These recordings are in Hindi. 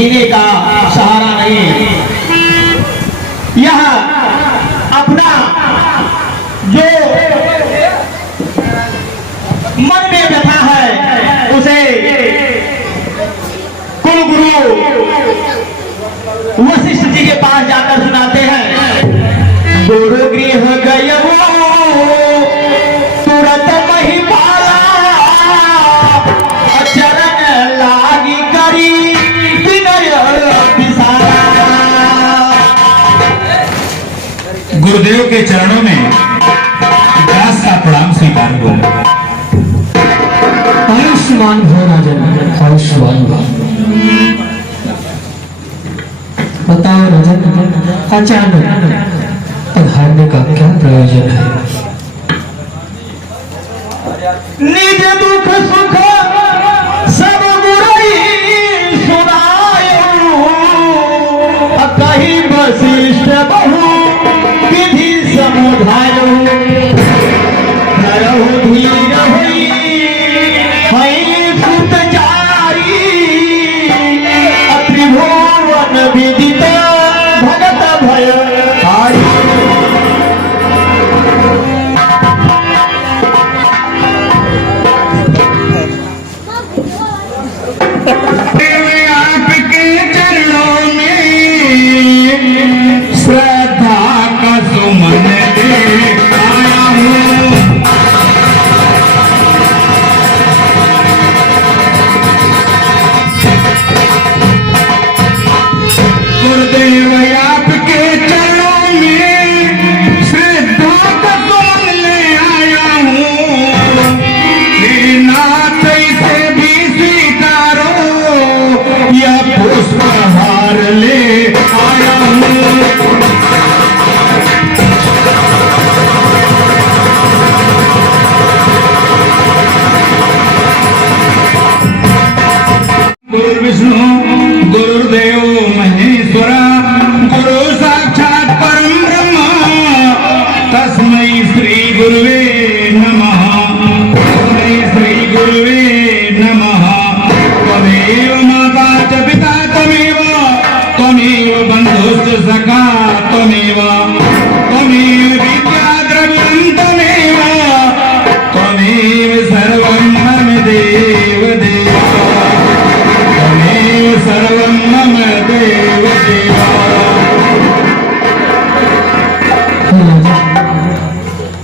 जीने का सहारा नहीं। यह अपना जो मन में व्यथा है उसे कुलगुरु वशिष्ठ जी के पास जाकर सुनाते हैं। गुरु गृह गय तुरंत महिपाला चरण लागी करी विनय विसारा। गुरुदेव के चरणों में दास का प्रणाम स्वीकार हो। आयुष्मान भव राजन, आयुष्मान भव। बताओ राजन, अचानक पधारने का क्या प्रयोजन है? निज दुख सुख सब गुरई सुनायो, कहीं वशिष्ठ बहु विधि समुधायो। धरहु धीर होई हई सुत जारी, त्रिभुवन विदित भगत भय हारी। आपके चरणों में श्रद्धा का सुमन दे आया हूँ। गुरुदेव आपके चरणों में श्रद्धा का सुमन ले आया हूँ। नाथ इसे भी स्वीकारो, यह पुष्पहार ले आया हूँ। गुरु विष्णु गुरुदेव महेश्वरा, गुरु साक्षात परम ब्रह्म, तस्मै श्री गुरुवे नमः। तस्मै श्री गुरुवे नमः। त्वमेव माता च पिता त्वमेव, त्वमेव बन्धुश्च सखा त्वमेव, त्वमेव विद्या द्रव्यं त्वमेव, त्वमेव सर्वं मम देव देव, त्वमेव सर्वं मम देव देव।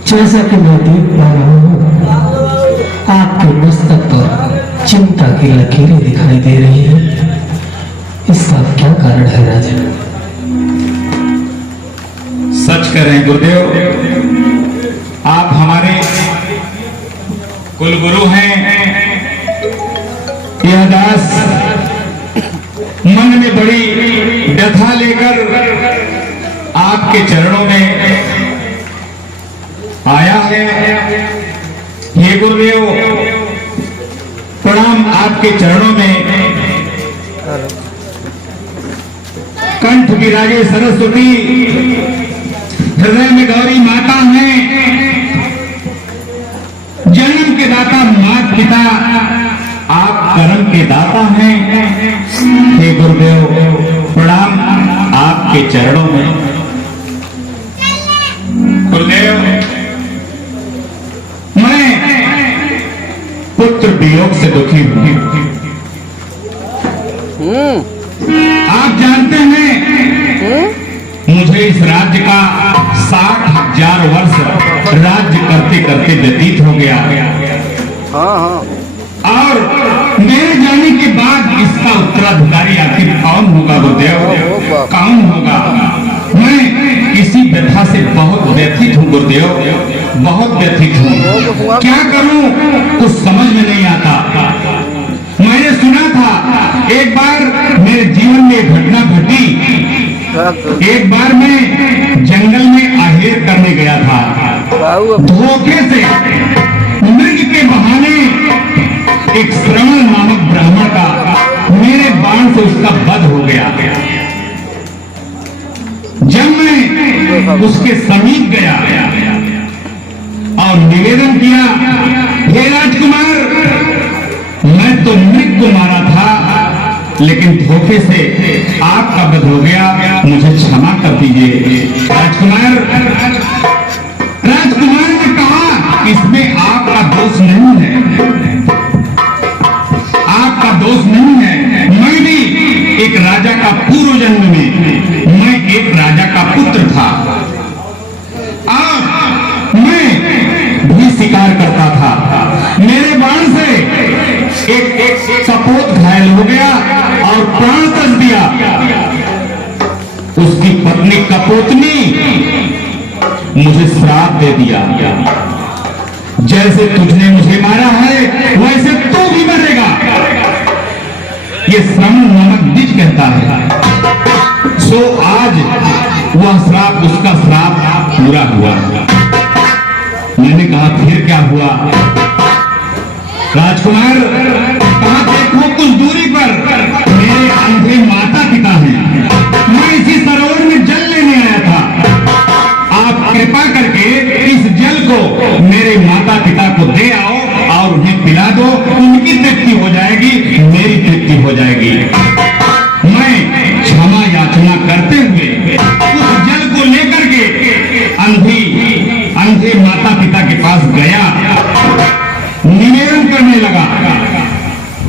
जैसा कि मैं देख पा रहा हूँ, आपके मस्तक पर चिंता की लकीरें दिखाई दे रही हैं। इसका क्या कारण है राजन? सच कह रहे हैं गुरुदेव, आप हमारे कुलगुरु हैं। यह दास मन में बड़ी व्यथा लेकर आपके चरणों में आया है। हे गुरुदेव, प्रणाम आपके चरणों में। कंठ विराजे सरस्वती, हृदय में गौरी माता हैं। जन्म के दाता माता पिता, आप कर्म के दाता हैं। हे गुरुदेव, प्रणाम आपके चरणों में। गुरुदेव, मैं पुत्र वियोग से दुखी हूं। आप जानते हैं मुझे इस राज्य का 60,000 वर्ष राज्य करते करते व्यतीत हो गया। और मेरे जाने के बाद इसका उत्तराधिकारी आखिर कौन होगा गुरुदेव? कौन होगा? मैं इसी व्यथा से बहुत व्यथित हूँ गुरुदेव, बहुत व्यथित हूँ। क्या करूँ कुछ समझ में नहीं आता। मैंने सुना था एक बार मेरे जीवन में घटना घटी। एक बार मैं जंगल में आहेर करने गया था। धोखे से मृग के बहाने एक श्रवण नामक ब्राह्मण का मेरे बाण से उसका वध हो गया। जब मैं उसके समीप गया और निवेदन किया, हे राजकुमार, मैं तो मृग को मारा था, लेकिन धोखे से आपका वध हो गया, मुझे क्षमा कर दीजिए। राजकुमार ने कहा इसमें आपका दोष नहीं है, आपका दोष नहीं है। मैं भी एक राजा का पूर्व जन्म में मैं एक राजा का पुत्र था और मैं भी शिकार करता था। मेरे बाण से एक सपोत घायल हो गया और प्राण तक दिया। उसकी पत्नी कपोतनी मुझे श्राप दे दिया, जैसे तुझने मुझे मारा है वैसे तू भी मरेगा। ये श्रवण नामक बीज कहता है। सो आज वह श्राप, उसका श्राप पूरा हुआ। मैंने कहा फिर क्या हुआ? राजकुमार कहा देखो कुछ दूरी पर मेरे अंधे माता पिता हैं। मैं इसी सरोवर में जल लेने आया था। आप कृपा करके इस जल को मेरे माता पिता को दे आओ और उन्हें पिला दो। उनकी तृप्ति हो जाएगी, मेरी तृप्ति हो जाएगी। मैं क्षमा याचना करते हुए उस जल को लेकर के अंधे माता पिता के पास गया, निवेदन करने लगा।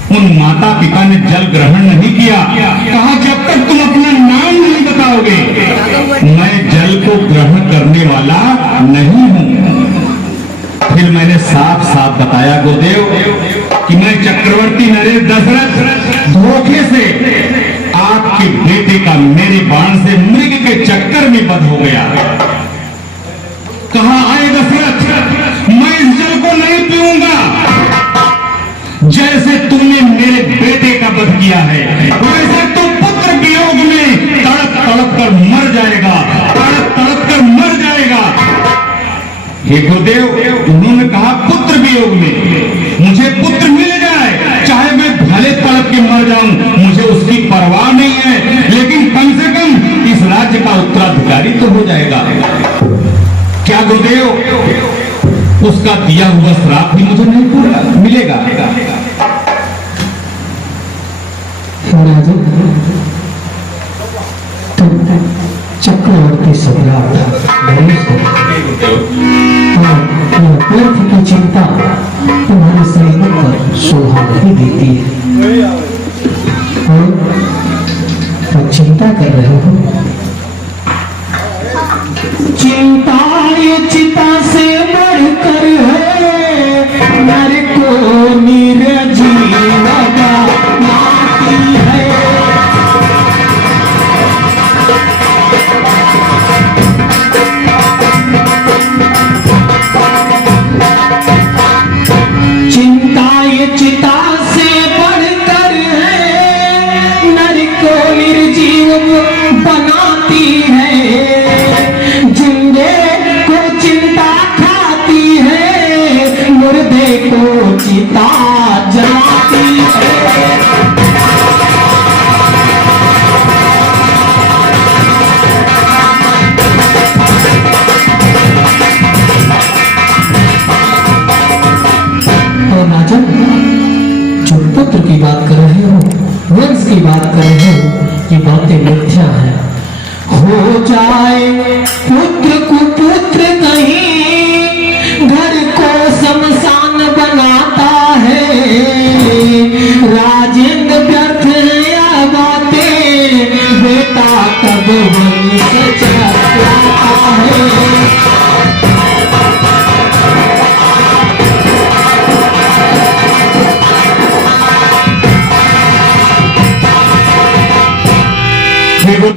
उन माता पिता ने जल ग्रहण नहीं किया। कहा जब तक तुम अपना नाम नहीं बताओगे मैं जल को ग्रहण करने वाला नहीं हूं। फिर मैंने साफ साफ बताया गुरुदेव कि मैं चक्रवर्ती नरेश दशरथ धोखे से आपके बेटे का मेरे बाण से मृग के चक्कर में वध हो गया। कहा आए दशरथ, मैं इस जल को नहीं पीऊंगा। जैसे तुमने मेरे बेटे का वध किया है वैसे तो पुत्र वियोग में तड़प तड़प कर मर जाएगा, तड़प तड़प कर मर जाएगा। हे गुरुदेव, उन्होंने कहा पुत्र वियोग में मुझे पुत्र मिल जाए, चाहे मैं भले तड़प के मर जाऊं, मुझे उसकी परवाह नहीं है, लेकिन कम से कम इस राज्य का उत्तराधिकारी तो हो जाएगा। क्या गुरुदेव उसका दिया हुआ श्राप भी मुझे नहीं पूरा मिलेगा? राजन, तुम चक्रवर्ती सम्राट नरेश हो और यह तीर्थ की चिंता तुम्हारे शरीर पर शोभा नहीं देती है और तुम चिंता कर रहे हो। चिंता ये चिता से बढ़कर है, नर को निर्जीव बनाती है। चिंता ये चिता से बढ़कर है, नर को निर्जीव बनाती है। जिंदे को चिंता खाती है, मुर्दे को चिता जलाती है। और राजन, जो पुत्र की बात कर रहे हो, वंश की बात कर रहे हो, ये बातें मिथ्या है। हो जाए पुत्र कुपुत्र कहीं, घर को शमशान बनाता है। राजेंद्र व्यर्थ है यह बातें, बेटा कब